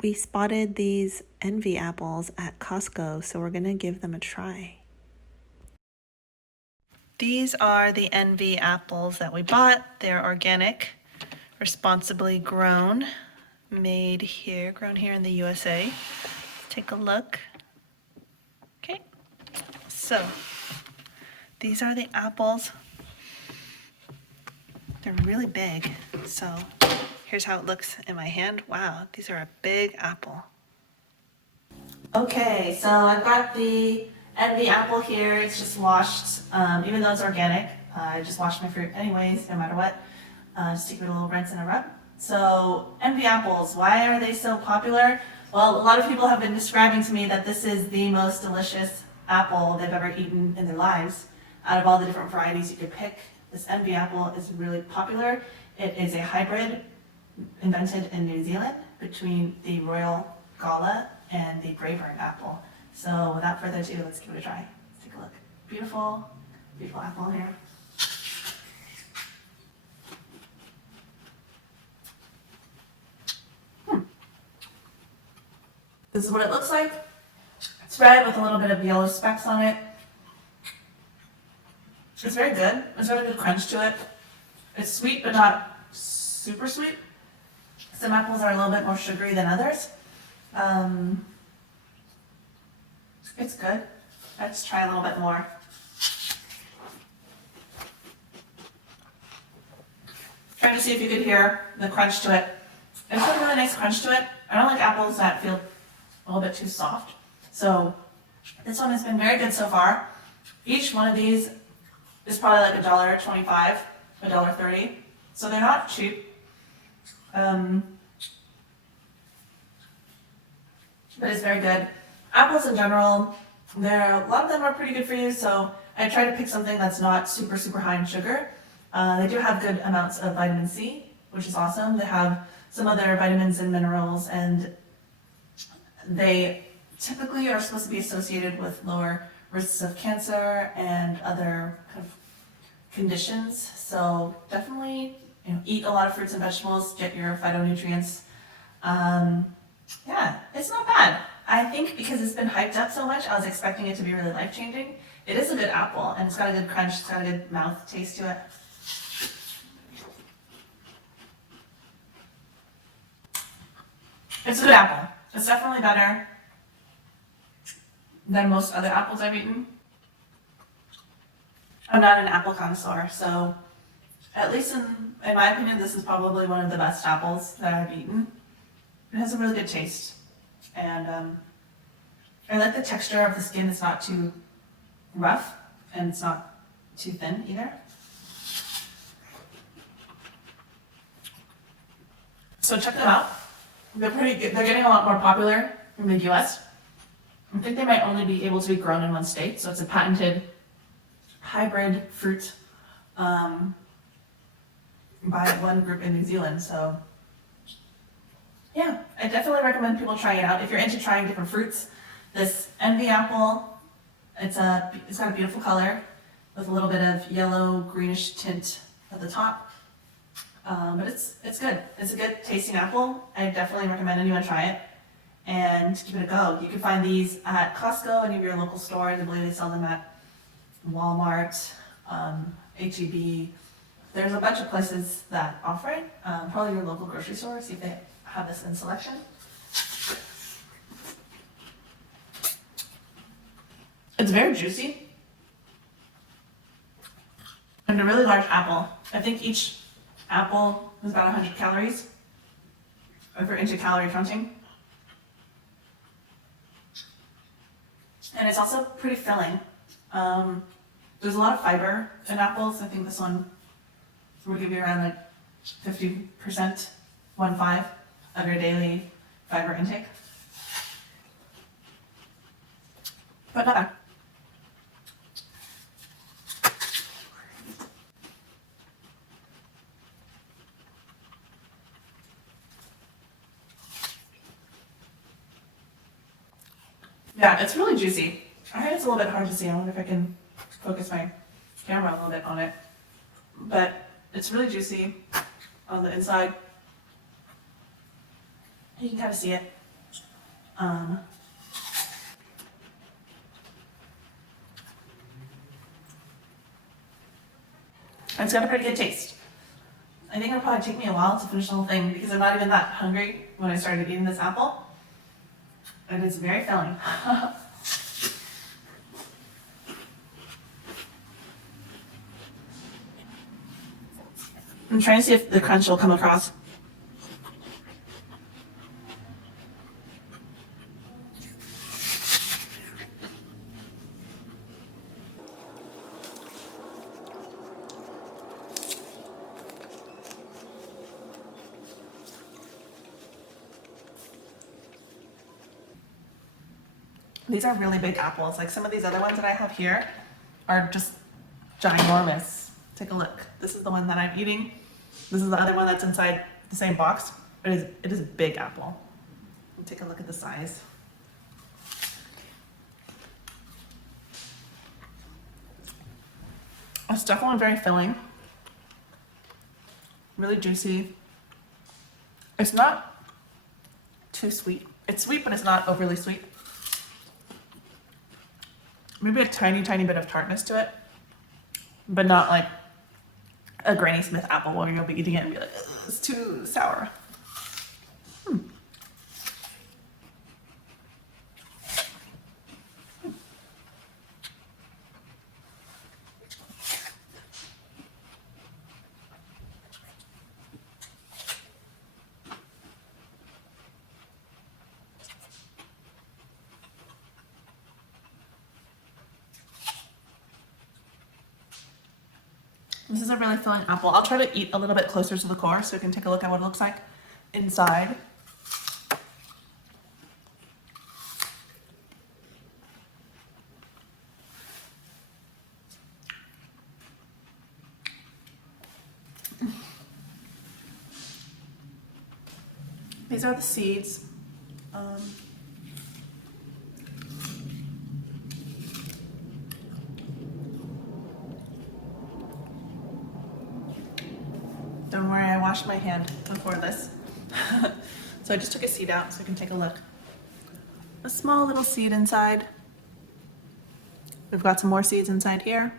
We spotted these envy apples at Costco, so we're gonna give them a try. These are the envy apples that we bought. They're organic, responsibly grown, grown here in the USA. Let's take a look. Okay, so these are the apples. They're really big, so here's how it looks in my hand. Wow, these are a big apple. Okay, so I've got the envy apple here. It's just washed, even though it's organic. I just washed my fruit anyways, no matter what. Just to give it a little rinse and a rub. So envy apples, why are they so popular? Well, a lot of people have been describing to me that this is the most delicious apple they've ever eaten in their lives. Out of all the different varieties you could pick, this envy apple is really popular. It is a hybrid invented in New Zealand between the Royal Gala and the Braeburn apple. So without further ado, let's give it a try. Let's take a look. Beautiful, beautiful apple here. This is what it looks like. It's red with a little bit of yellow specks on it. It's very good. It's got a good crunch to it. It's sweet, but not super sweet. Some apples are a little bit more sugary than others. It's good. Let's try a little bit more. Try to see if you could hear the crunch to it. It's got a really nice crunch to it. I don't like apples that feel a little bit too soft. So this one has been very good so far. Each one of these is probably like $1.25, $1.30. So they're not cheap. But it's very good. Apples in general, a lot of them are pretty good for you, so I try to pick something that's not super, super high in sugar. They do have good amounts of vitamin C, which is awesome. They have some other vitamins and minerals, and they typically are supposed to be associated with lower risks of cancer and other kind of conditions. So definitely, eat a lot of fruits and vegetables, get your phytonutrients. Yeah, it's not bad. I think because it's been hyped up so much, I was expecting it to be really life-changing. It is a good apple, and it's got a good crunch, it's got a good mouth taste to it. It's a good apple. It's definitely better than most other apples I've eaten. I'm not an apple connoisseur, so at least in my opinion, this is probably one of the best apples that I've eaten. It has a really good taste, and I like the texture of the skin. It's not too rough, and it's not too thin either. So check them out. They're pretty good. They're getting a lot more popular in the US. I think they might only be able to be grown in one state, so it's a patented hybrid fruit by one group in New Zealand. So yeah, I definitely recommend people trying it out. If you're into trying different fruits, this envy apple, it's got a beautiful color with a little bit of yellow greenish tint at the top. But it's good. It's a good tasting apple. I definitely recommend anyone try it and give it a go. You can find these at Costco, any of your local stores. I believe they sell them at Walmart, H-E-B. There's a bunch of places that offer it. Probably your local grocery store, see if they have this in selection. It's very juicy and a really large apple. I think each apple is about 100 calories, if you're into calorie counting. And it's also pretty filling. There's a lot of fiber in apples. I think this one would give you around like 50%, 1.5 of your daily fiber intake. But not bad. Yeah, it's really juicy. I heard it's a little bit hard to see. I wonder if I can focus my camera a little bit on it. But it's really juicy on the inside. You can kind of see it. And it's got a pretty good taste. I think it'll probably take me a while to finish the whole thing because I'm not even that hungry when I started eating this apple. And it's very filling. I'm trying to see if the crunch will come across. These are really big apples. Like some of these other ones that I have here are just ginormous. Take a look. This is the one that I'm eating. This is the other one that's inside the same box. It is a big apple. Take a look at the size. It's definitely very filling. Really juicy. It's not too sweet. It's sweet, but it's not overly sweet. Maybe a tiny, tiny bit of tartness to it, but not like a Granny Smith apple where you'll be eating it and be like, it's too sour. This is a really filling apple. I'll try to eat a little bit closer to the core so you can take a look at what it looks like inside. These are the seeds. Don't worry, I washed my hand before this. So I just took a seed out so you can take a look. A small little seed inside. We've got some more seeds inside here.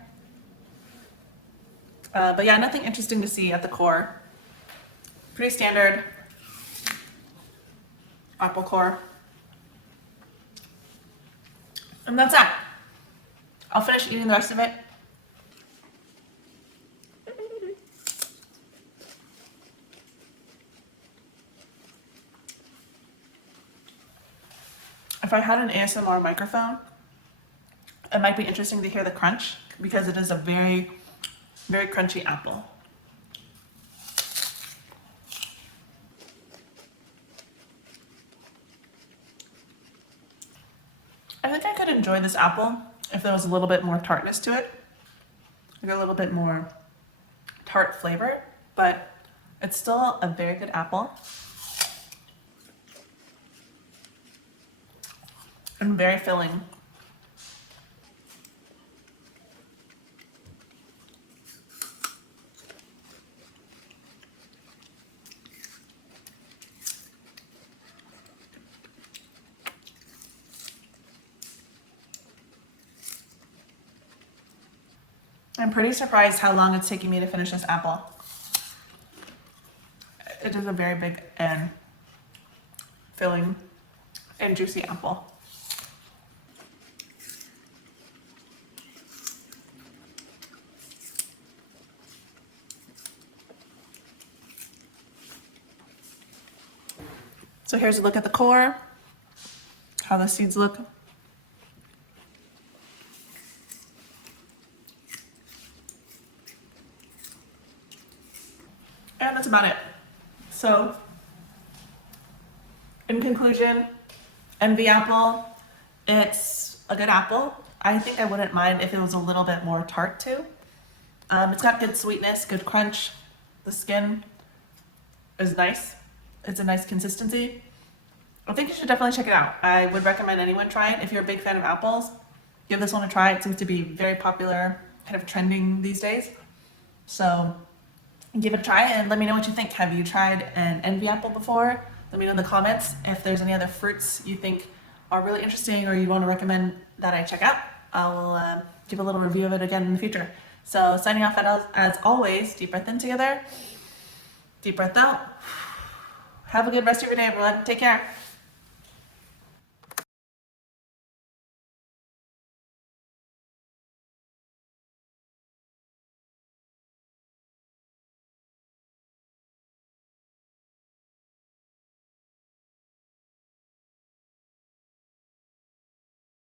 But yeah, nothing interesting to see at the core. Pretty standard apple core. And that's that. I'll finish eating the rest of it. If I had an ASMR microphone, it might be interesting to hear the crunch because it is a very, very crunchy apple. I think I could enjoy this apple if there was a little bit more tartness to it. Like a little bit more tart flavor, but it's still a very good apple. And very filling. I'm pretty surprised how long it's taking me to finish this apple. It is a very big and filling and juicy apple. So here's a look at the core, how the seeds look. And that's about it. So, in conclusion, envy apple, it's a good apple. I think I wouldn't mind if it was a little bit more tart too. It's got good sweetness, good crunch. The skin is nice. It's a nice consistency. I think you should definitely check it out. I would recommend anyone try it. If you're a big fan of apples, give this one a try. It seems to be very popular, kind of trending these days. So give it a try and let me know what you think. Have you tried an envy apple before? Let me know in the comments if there's any other fruits you think are really interesting or you want to recommend that I check out. I'll give a little review of it again in the future. So signing off as always, deep breath in together, deep breath out. Have a good rest of your day, everyone. Take care.